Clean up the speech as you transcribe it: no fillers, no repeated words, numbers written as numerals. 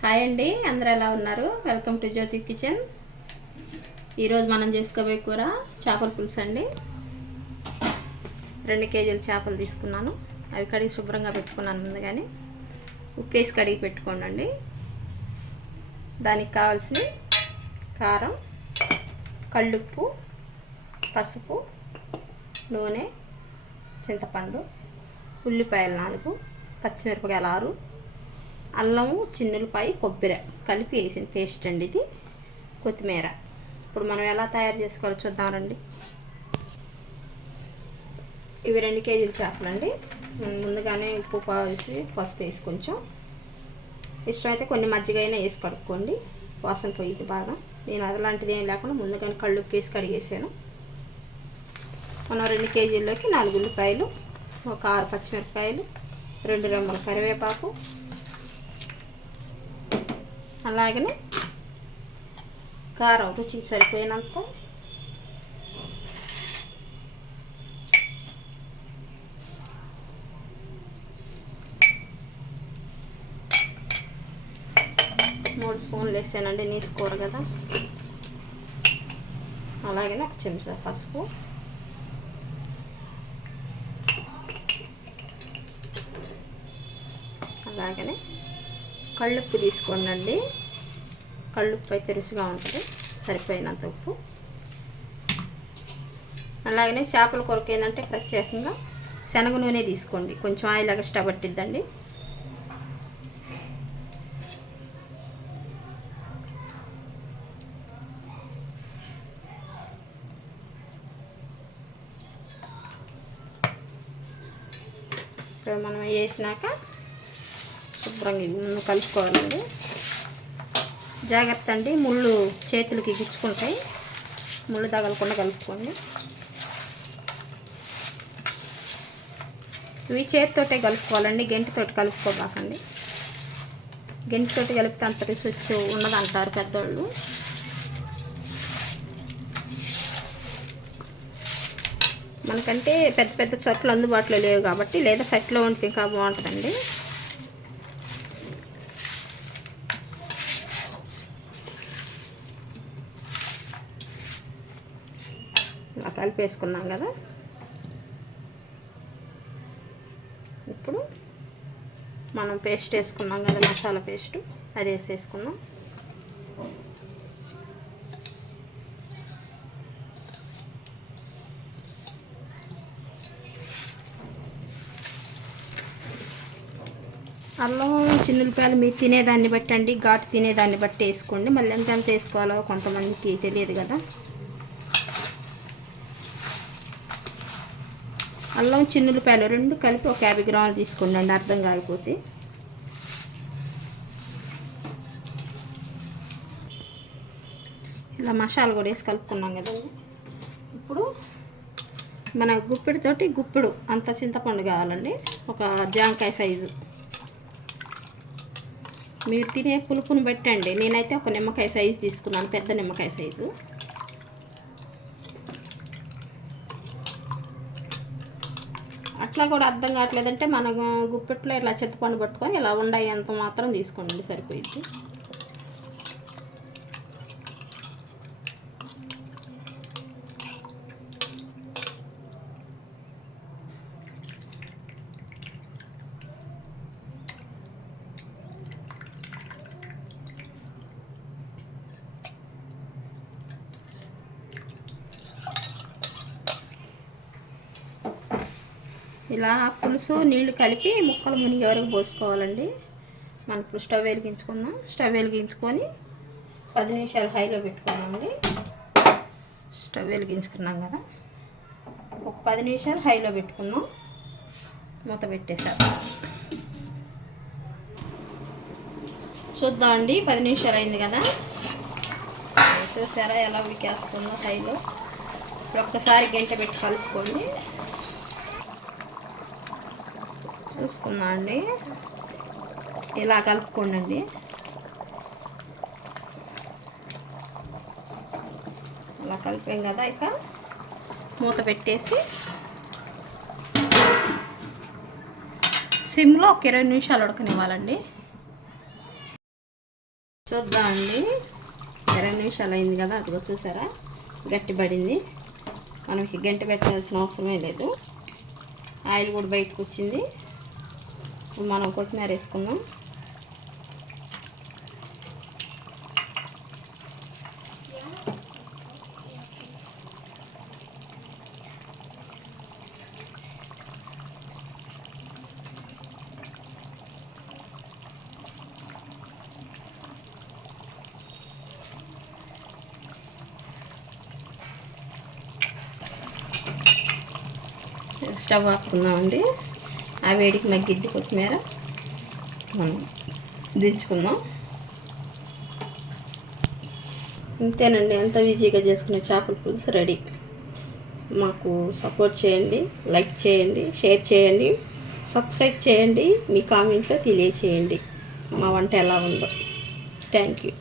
Hi అండి, అందరూ ఎలా ఉన్నారు? Welcome to Jyothi kitchen. ఈరోజు మనం చేసుకోబోయే కూర చేపల పులుసు అండి. 2 కేజీల చేపలు తీసుకున్నాను. అవి కడిగి శుభ్రంగా పెట్టుకున్నాను ముందుగానే. ఉప్పేసి కడిగి పెట్టుకోండి. దానికి కావాల్సిన కారం, కళ్ళుప్పు, పసుపు, నూనె, చింతపండు, ఉల్లిపాయలు 4, పచ్చిమిరపకాయలు 6, అల్లము, చిన్నులపాయ, కొబ్బరి కలిపి వేసిన పేస్ట్ అండి ఇది. కొత్తిమీర. ఇప్పుడు మనం ఎలా తయారు చేసుకోవాలో చూద్దాం రండి. ఇవి 2 కేజీల చేపలు అండి. ముందుగానే ఉప్పు వేసి పసుపు వేసి కొంచెం ఇష్టమైతే కొన్ని మజ్జిగ అయినా వేసి కడుక్కోండి, వాసన పోయిద్ది బాగా. నేను అలాంటిది ఏం లేకుండా ముందుగానే కళ్ళుప్పు వేసి కడిగేసాను. మనం 2 కేజీల్లోకి 4 ఉల్లిపాయలు, ఒక 6 పచ్చిమిరపకాయలు, 2 రెమ్మల కరివేపాకు, అలాగనే కారం రుచికి సరిపోయినంత, మూడు స్పూన్లు వేసానండి, నీసుకోర కదా. అలాగనే 1 చెంచా పసుపు, అలాగనే కళ్ళుప్పు తీసుకోండి. కళ్ళుప్పు అయితే రుచిగా ఉంటుంది, సరిపోయినంత ఉప్పు. అలాగనే చేపల కొరకు ఏంటంటే ప్రత్యేకంగా శనగ నూనె తీసుకోండి, కొంచెం ఆయిల్ ఎక్స్ట్రా పట్టిద్దండి. ఇప్పుడు మనం వేసినాక శుభ్రంగా కలుపుకోవాలండి. జాగ్రత్త అండి, ముళ్ళు చేతులకి గుచ్చుకుంటాయి, ముళ్ళు తగలకుండా కలుపుకోండి. ఇవి చేతితోటే కలుపుకోవాలండి, గెంటితోటి కలుపుకోబాకండి. గెంటితోటి కలిపితే అంత రుచి ఉండదంటారు పెద్దోళ్ళు. మనకంటే పెద్ద పెద్ద చట్లు అందుబాటులో లేవు కాబట్టి, లేదా సెట్లో ఉంటే ఇంకా బాగుంటుందండి. ఇలా కలిపేసుకున్నాం కదా. ఇప్పుడు మనం పేస్ట్ వేసుకున్నాం కదా, మసాలా పేస్టు, అది వేసేసుకున్నాం. అల్లం, చిన్నులపాయలు మీరు తినేదాన్ని బట్టి అండి, ఘాటు తినేదాన్ని బట్టి వేసుకోండి. మళ్ళీ ఎంత వేసుకోవాలో కొంతమందికి తెలియదు కదా. అల్లం, చిన్నులపాయలు 2 కలిపి ఒక 50 గ్రాములు తీసుకోండి అండి, అర్థం కాకపోతే. ఇలా మసాలా కూడా వేసి కలుపుకున్నాం కదండి. ఇప్పుడు మన గుప్పెడితోటి గుప్పెడు అంత చింతపండు కావాలండి, ఒక జాంకాయ సైజు. మీరు తినే పులుపుని పెట్టండి. నేనైతే ఒక నిమ్మకాయ సైజు తీసుకున్నాను, పెద్ద నిమ్మకాయ సైజు. అట్లా కూడా అర్థం కావట్లేదంటే మన గుప్పెట్లో ఇట్లా చింతపండు పట్టుకొని ఇలా ఉండేంత మాత్రం తీసుకోండి, సరిపోయింది. ఇలా పులుసు నీళ్లు కలిపి ముక్కలు మునిగే వరకు పోసుకోవాలండి. మనం ఇప్పుడు స్టవ్ వెలిగించుకుందాం. స్టవ్ వెలిగించుకొని 10 నిమిషాలు హైలో పెట్టుకున్నామండి. స్టవ్ వెలిగించుకున్నాం కదా, ఒక 10 నిమిషాలు హైలో పెట్టుకున్నాం. మూత పెట్టేసారు. చూద్దామండి, 10 నిమిషాలు అయింది కదా. చూసారా ఎలా ఉడికేస్తుందో హైలో. ఒక్కసారి గంట పెట్టి కలుపుకోండి. చూసుకుందాం అండి, ఇలా కలుపుకోండి. అలా కలిపాం కదా, ఇక మూత పెట్టేసి సిమ్లో ఒక 20 నిమిషాలు ఉడకనివ్వాలండి. చూద్దామండి. 20 నిమిషాలు అయింది కదా, అదిగో చూసారా గట్టిపడింది. మనకి గంట పెట్టాల్సిన అవసరమే లేదు. ఆయిల్ కూడా బయటకు వచ్చింది. ఇప్పుడు మనం కొత్తిమీర వేసుకుందాం. స్టవ్ ఆపుకుందామండి. ఆ వేడికి మగ్గిద్ది కొత్తిమీర. మనం దించుకుందాం. ఇంతేనండి, ఎంత ఈజీగా చేసుకునే చేపల పులుసు రెడీ. మాకు సపోర్ట్ చేయండి, లైక్ చేయండి, షేర్ చేయండి, సబ్స్క్రైబ్ చేయండి. మీ కామెంట్లో తెలియచేయండి మా వంట ఎలా ఉందో. Thank you.